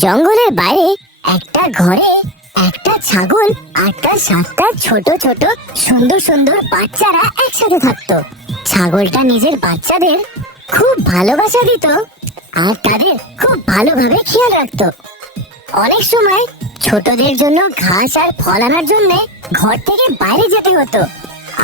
জঙ্গলের বাইরে একটা ঘরে একটা ছাগল আর তার 7টা ছোট ছোট সুন্দর সুন্দর বাচ্চারা একসাথে থাকতো। ছাগলটা নিজের বাচ্চাদের খুব ভালোবাসা দিত আর তাদের খুব ভালোভাবে খেয়াল রাখতো। অনেক সময় ছোটদের জন্য ঘাস আর ফল আনার জন্য ঘর থেকে বাইরে যেতে হতো,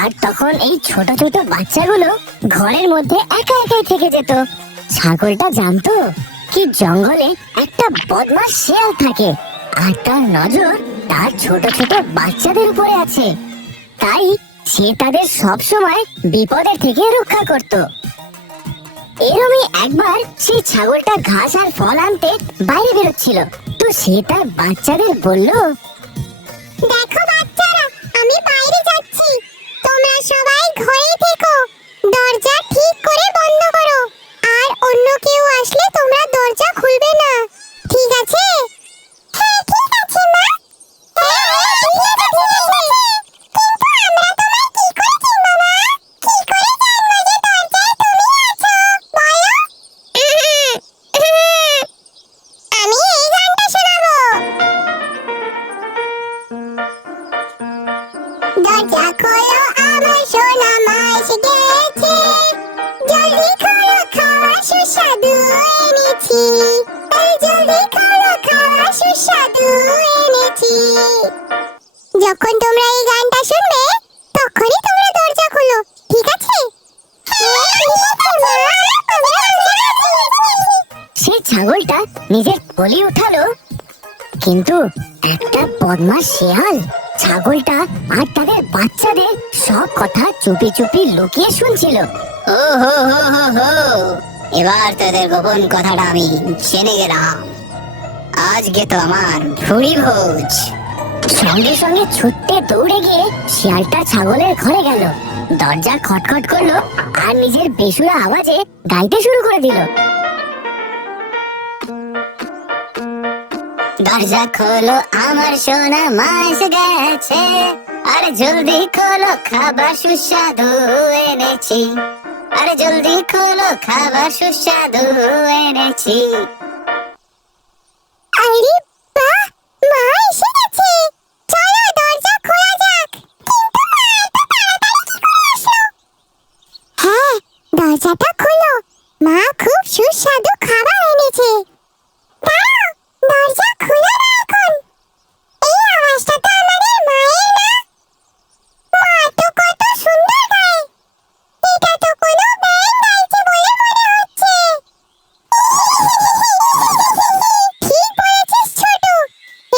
আর তখন এই ছোট ছোট বাচ্চাগুলো ঘরের মধ্যে একা একাই থেকে যেত। ছাগলটা জানতো কি জঙ্গলে একটা বদমাশ শিয়াল থাকে আর তার নজর তার ছোট ছোট বাচ্চাদের উপরে আছে, তাই সে তাদের সব সময় বিপদের থেকে রক্ষা করত। এরমই একবার সেই ছাগলটা ঘাস আর ফল আনতে বাইরে বেরোচ্ছিল, তো সে তার বাচ্চাদের বলল, দেখো বাচ্চারা, আমি বাইরে যাচ্ছি, তোমরা সবাই ঘরে থেকো, দরজা ঠিক করে বন্ধ করো, আর অন্য কেউ আসলে তোমরা দরজা খুলবে না, ঠিক আছে? হ্যাঁ ঠিক আছে মা। হ্যাঁ ঠিক আছে ঠিক আছে, কিন্তু আমরা তোমায় কি করে চিনবো মা? কি করে জানবো যে দরজায় তুমি আছো? বলো। আমি এই গানটা শোনাবো। দরজা খোলো, আমার সোনা মা এসে গেছে, জলদি খোলো, খাওয়া সুস্বাদু এনেছি, জলদি খোলো, খাওয়া সুস্বাদু এনেছি। যখন তোমরা এই গানটা শুনবে তখনই তোমরা দরজা খোলো, ঠিক আছে? সেই ছাগলটা নিজের বলি উঠালো, কিন্তু একটা বদমাশ শিয়াল ছাগলটা আর তাদের বাচ্চাদের সব কথা চুপি চুপি লুকিয়ে শুনছিল। ও হো হো হো হো, এবার তোদের গোপন কথাটা আমি জেনে গেলাম। আজকে তো আমার ভুড়ি ভোজ। সঙ্গে সঙ্গে ছুটতে দৌড়ে গিয়ে শিয়ালটা ছাগলের ঘরে গেল, দরজা খটখট করলো আর নিজের বেসুরা আওয়াজে গাইতে শুরু করে দিল। দরজা খোলো, আমার সোনা মা এসে গেছে, আরে জলদি খোলো, খাবার সুস্বাদু এনেছি, আরে জলদি খোলো, খাবার সুস্বাদু এনেছি। আরে বাহ, মা এসে গেছে, চলো দরজা খোলা যাক। কিন্তু মা এত তাড়াতাড়ি কি করে আসলো? হ্যাঁ, দরজাটা খোলো, মা খুব সুস্বাদু খাবার এনেছে। দাঁড়াও, দরজা খোলো না এখন। এই আওয়াজটা তো আমাদের মায়ের না? মা তো কত সুন্দর গায়, এটা তো কোনো ব্যাঙ গাইছে বলে মনে হচ্ছে। ঠিক বলেছিস ছোট,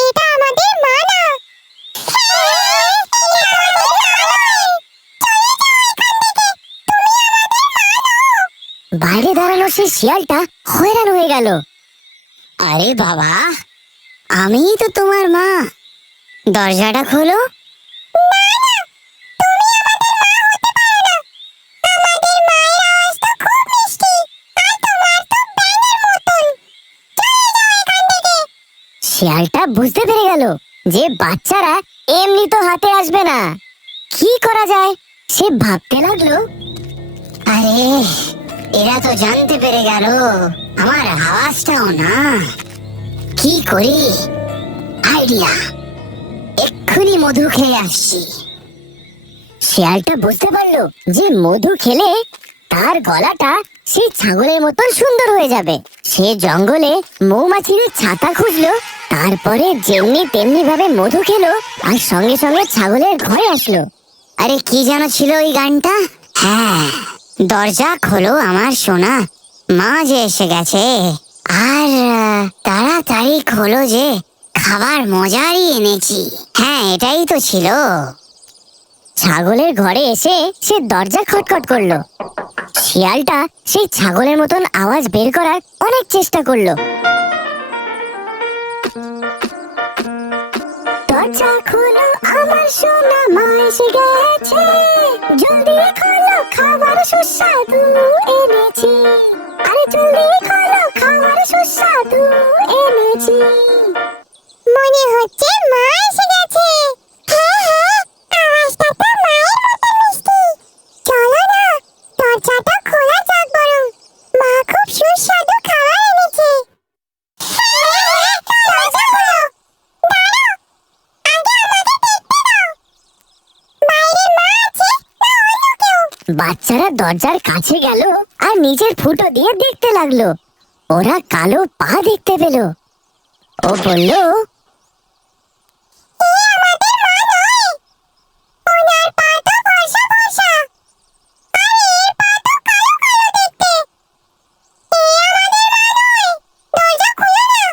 এটা আমাদের মা না। বাইরে দাঁড়ানো সেই শিয়ালটা হয়রান হয়ে গেল। আরে বাবা, আমিই তো তোমার মা, দরজাটা খোলো। আমাদের মায়ের আওয়াজ তো খুব মিষ্টি, আর তোমার তো ব্যাঙের মতন। চলে যাও এখান থেকে। শিয়ালটা বুঝতে পেরে গেল যে বাচ্চারা এমনি তো হাতে আসবে না, কি করা যায় সে ভাবতে লাগলো। আরে এরা তো জানতে পেরে গেল আমার আওয়াজটাও না, কি করি? আইডিয়া, এক্ষুনি মধু খেয়ে আসছি। শিয়ালটা বুঝতে পারলো যে মধু খেলে তার গলাটা সেই ছাগলের মতন সুন্দর হয়ে যাবে। সে জঙ্গলে মৌমাছিদের ছাতা খুঁজলো, তারপরে যেমনি তেমনি ভাবে মধু খেলো আর সঙ্গে সঙ্গে ছাগলের ঘরে আসলো। আরে কি যেন ছিল ওই গানটা? হ্যাঁ, দরজা খোলো আমার সোনা মা যে এসে গেছে, আর তাড়াতাড়ি খোলো যে খাবার মজারই এনেছি। হ্যাঁ এটাই তো ছিল। ছাগলের ঘরে এসে সে দরজা খটখট করলো। শিয়ালটা সেই ছাগলের মতন আওয়াজ বের করার অনেক চেষ্টা করলো। দরজা খোলো, আমার সোনা মা এসে গেছে, জলদি খোলো, খাবার সুস্বাদু এনেছি, আরে জলদি খোলো, খাবার সুস্বাদু এনেছি। মনে হচ্ছে মা এসে গেছে। হ্যাঁ হ্যাঁ, আওয়াজটা তো মায়ের মতো মিষ্টি। চলো না, দরজাটা খোলা যাক বরং, মা খুব সুস্বাদু খাবার এনেছে। বাচ্চারা দরজার কাছে গেল আর নিজের ফুটো দিয়ে দেখতে লাগলো। ওরা কালো পা দেখতে পেল। ও বলল, এ আমাদের মা নয়, ওনার পা তো ফর্সা ফর্সা, আর এর পা তো কালো কালো দেখতে। এ আমাদের মা নয়, দরজা খুলো না।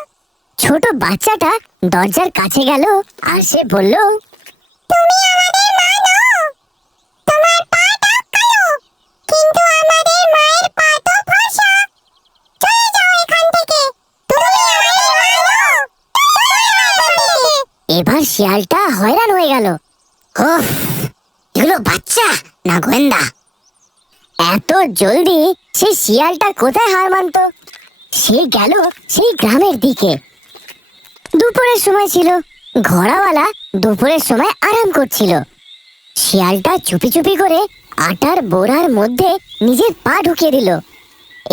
ছোট বাচ্চাটা দরজার কাছে গেল আর সে বলল, তুমি আমাদের মা নও, তোমার পা টাক কালো, কিন্তু আমাদের মায়ের পা তো ফর্সা। চলে যাও এখান থেকে, তুমি আমাদের মা নও, চলে যাও এখান থেকে। এবার শিয়ালটা হয়রান হয়ে গেল। উফ, এগুলো বাচ্চা না গোয়েন্দা? এত জলদি সে শিয়ালটা কোথায় হার মানতো? সে গেল সেই গ্রামের দিকে। দুপুরের সময় ছিল, ঘোড়াওয়ালা দুপুরের সময় আরাম করছিল। শিয়ালটা চুপি চুপি করে আটার বোড়ার মধ্যে নিজের পা ঢুকিয়ে দিল।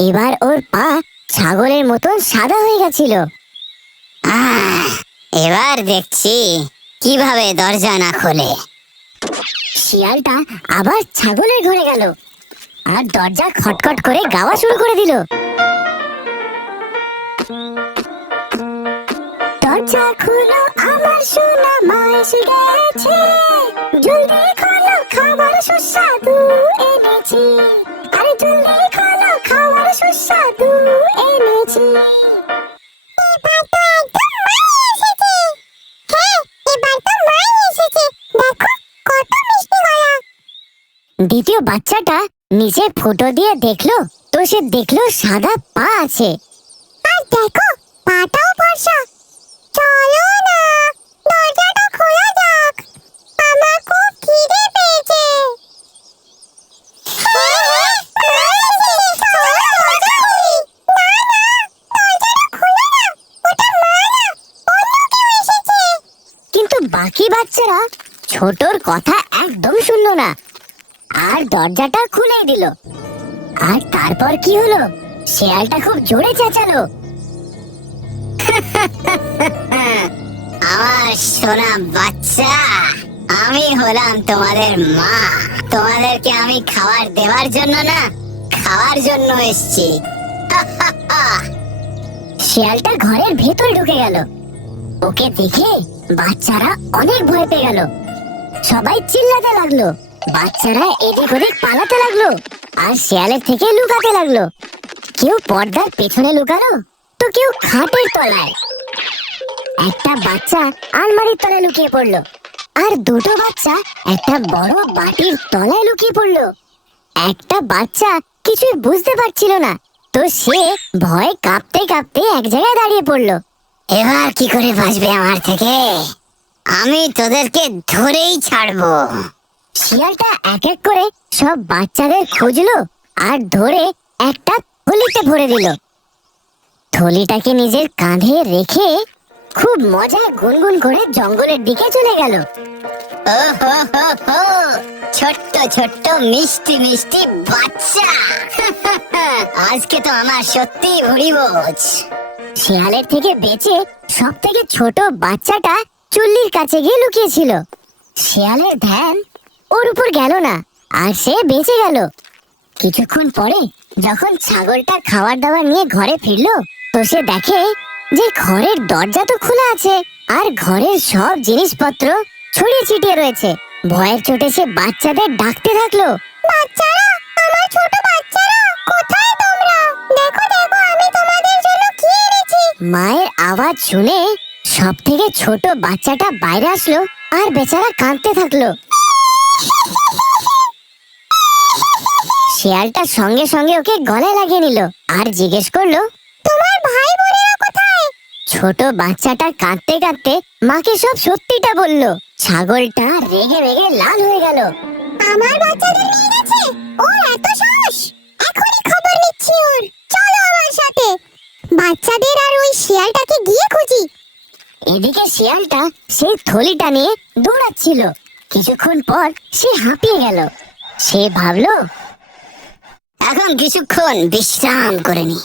এবার ওর পা ছাগলের মতন সাদা হয়ে গেছিল। এবার দেখছি কিভাবে দরজা না খোলে। শিয়ালটা আবার ছাগলের ঘরে গেল আর দরজা খটখট করে গাওয়া শুরু করে দিল। দরজা খুলো আমার সোনা মা এসে গেছে, জলদি খোলো খাবার সুস্বাদু এনেছি, আরে জলদি খোলো খাবার সুস্বাদু এনেছি। এবার তো একদম মাই এসেছে। হ্যাঁ, এবার তো মাই এসেছে। দেখো কত মিষ্টি গলা। দ্বিতীয় বাচ্চাটা নিচে ফুটো দিয়ে দেখলো, তো সে দেখলো সাদা পা আছে। আর দেখো পাটাও ফর্সা। চলো না, দরজাটা খোলা যাক, আমার খুব খিদে পেয়েছে। হ্যাঁ, হ্যাঁ, মা এসেছে, চলো দরজা খুলি। না না, দরজাটা খোলো না, ওটা মা না, অন্য কেউ এসেছে। কিন্তু বাকি বাচ্চারা ছোটর কথা একদম শুনলো না আর দরজাটা খুলেই দিল। আর তারপর কি হলো? শিয়ালটা খুব জোরে চেঁচালো, আমার সোনা বাচ্চা, আমি হলাম তোমাদের মা। তোমাদেরকে আমি খাবার দেওয়ার জন্য না, খাওয়ার জন্য এসেছি। শিয়ালটা ঘরের ভেতরে ঢুকে গেল। ওকে দেখে বাচ্চারা অনেক ভয় পেয়ে গেল। সবাই চিল্লাতে লাগলো, বাচ্চারা এদিক ওদিক পালাতে লাগলো আর শিয়ালের থেকে লুকাতে লাগলো। কেউ পর্দার পেছনে লুকালো, তো কেউ খাটের তলায়। একটা বাচ্চা আলমারির তলায় লুকিয়ে পড়লো আর দুটো বাচ্চা একটা বড় বাটির তলায় লুকিয়ে পড়লো। একটা বাচ্চা কিছুই বুঝতে পারছিল না, তো সে ভয়ে কাঁপতে কাঁপতে এক জায়গায় দাঁড়িয়ে পড়লো। এবার কি করে বাঁচবে আমার থেকে? আমি তোদেরকে ধরেই ছাড়বো। শিয়ালটা এক এক করে সব বাচ্চাদের খুঁজলো আর ধরে একটা থলিতে ভরে দিল। থলিটাকে নিজের কাঁধে রেখে খুব মজায় গুনগুন করে জঙ্গলের দিকে চলে গেল। ও হো হো হো, ছোট্ট ছোট্ট মিষ্টি মিষ্টি বাচ্চা, আজকে তো আমার সত্যি ভুড়ি বোঝ। শিয়ালের থেকে বেঁচে সব থেকে ছোট বাচ্চাটা চুল্লির কাছে গিয়ে লুকিয়েছিল। শিয়ালের ধ্যান ওর উপর গেল না আর সে বেঁচে গেল। কিছুক্ষণ পরে যখন ছাগলটা খাবার দাবার নিয়ে ঘরে ফিরলো, তো সে দেখে যে ঘরের দরজা তো খোলা আছে আর ঘরের সব জিনিসপত্র ছড়িয়ে ছিটিয়ে রয়েছে। ভয়ের চোটে সে বাচ্চাদের ডাকতে থাকলো, বাচ্চারা, আমার ছোট বাচ্চারা, কোথায় তোমরা? দেখো দেখো, আমি তোমাদের জন্য কি এনেছি। মায়ের আওয়াজ শুনে সব থেকে ছোট বাচ্চাটা বাইরে আসলো আর বেচারা কাঁদতে থাকলো। শিয়ালটা সঙ্গে সঙ্গে ওকে গলায় লাগিয়ে নিল আর জিজ্ঞেস করলো, তোমার ভাই বোনেরা কোথায়? ছোট বাচ্চাটা কাঁদতে কাঁদতে মাকে সব সত্যিটা বলল। ছাগলটা রেগে রেগে লাল হয়ে গেল। আমার বাচ্চাদের নিয়ে গেছে, ওর এত সাহস! এখনই খবর নিচ্ছি ওর, চলো আমার সাথে। বাচ্চাদের আর ওই শিয়ালটাকে গিয়ে খুঁজি। এদিকে শিয়ালটা সেই থলিটা নিয়ে দৌড়াচ্ছিল। কিছুক্ষণ পর সে হাঁপিয়ে গেল। সে ভাবলো, এখন কিছুক্ষণ বিশ্রাম করে নি।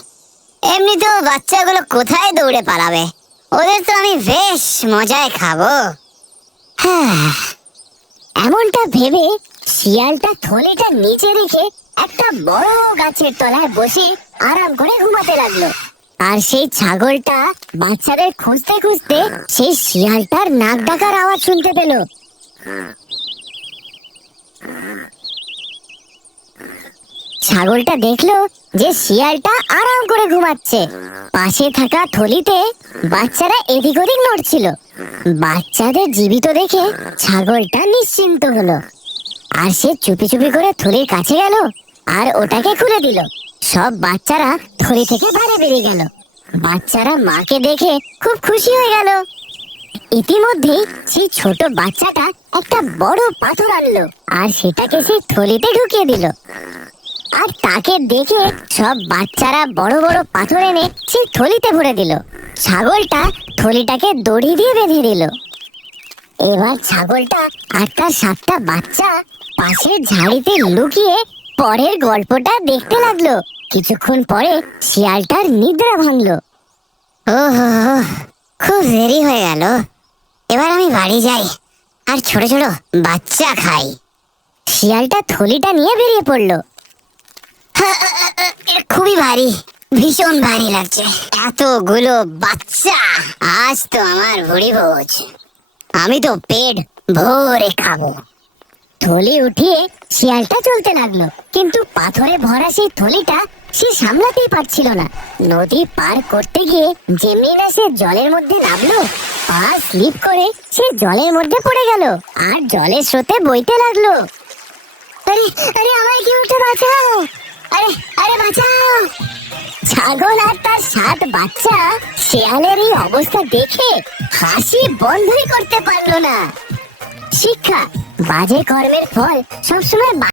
এমনিতেও বাচ্চাগুলো কোথায় দৌড়ে পালাবে, ওদের তো আমি বেশ মজায় খাবো। হ্যাঁ, এমনটা ভেবে শিয়ালটা থলিটা নিচে রেখে একটা বড় গাছের তলায় বসে আরাম করে ঘুমাতে লাগলো। আর সেই ছাগলটা বাচ্চাদের খুঁজতে খুঁজতে সেই শিয়ালটার নাক ডাকার আওয়াজ শুনতে পেল। ছাগলটা দেখলো যে শিয়ালটা আরাম করে ঘুমাচ্ছে। পাশে থাকা থলিতে বাচ্চারা এদিক ওদিক নড়ছিল। বাচ্চাদের জীবিত দেখে ছাগলটা নিশ্চিন্ত হলো। আর সে চুপি চুপি করে থলির কাছে গেল আর ওটাকে খুলে দিল। সব বাচ্চারা থলি থেকে বাইরে বেরিয়ে গেল। বাচ্চারা মাকে দেখে খুব খুশি হয়ে গেল। ইতিমধ্যেই সেই ছোট বাচ্চাটা একটা বড় পাথর আনলো আর সেটাকে সেই থলিতে ঢুকিয়ে দিল। আর তাকে দেখে সব বাচ্চারা বড় বড় পাথর এনে সেই থলিতে ভরে দিল। ছাগলটা থলিটাকে দড়ি দিয়ে বেঁধে দিল। এবার ছাগলটা আর তার 7টা বাচ্চা পাশের ঝাড়িতে লুকিয়ে পরের গল্পটা দেখতে লাগলো। কিছুক্ষণ পরে শিয়ালটার নিদ্রা ভাঙলো। ওহো, খুব দেরি হয়ে গেল, এবার আমি বাড়ি যাই আর ছোট ছোট বাচ্চা খাই। শিয়ালটা থলিটা নিয়ে বেরিয়ে পড়লো। খুবই ভারী, ভীষণ ভারী লাগছে। এতগুলো বাচ্চা, আজ তো আমার ভুড়ি ভোজ, আমি তো পেট ভরে খাবো। থলি উঠিয়ে শিয়ালটা চলতে লাগলো, কিন্তু পাথরে ভরা সেই থলিটা সে সামলাতেই পারছিল না। নদী পার করতে গিয়ে যেমনি না সে জলের মধ্যে নামলো, পা স্লিপ করে সে জলের মধ্যে পড়ে গেল আর জলের স্রোতে বইতে লাগলো। আরে আরে, আমায় কি উঠে বাঁচাও, আরে আরে বাঁচাও। ছাগল আর তার 7 বাচ্চা শিয়ালের এই অবস্থা দেখে হাসি বন্ধই করতে পারলো না। শিক্ষা, বাজে কর্মের ফল সবসময়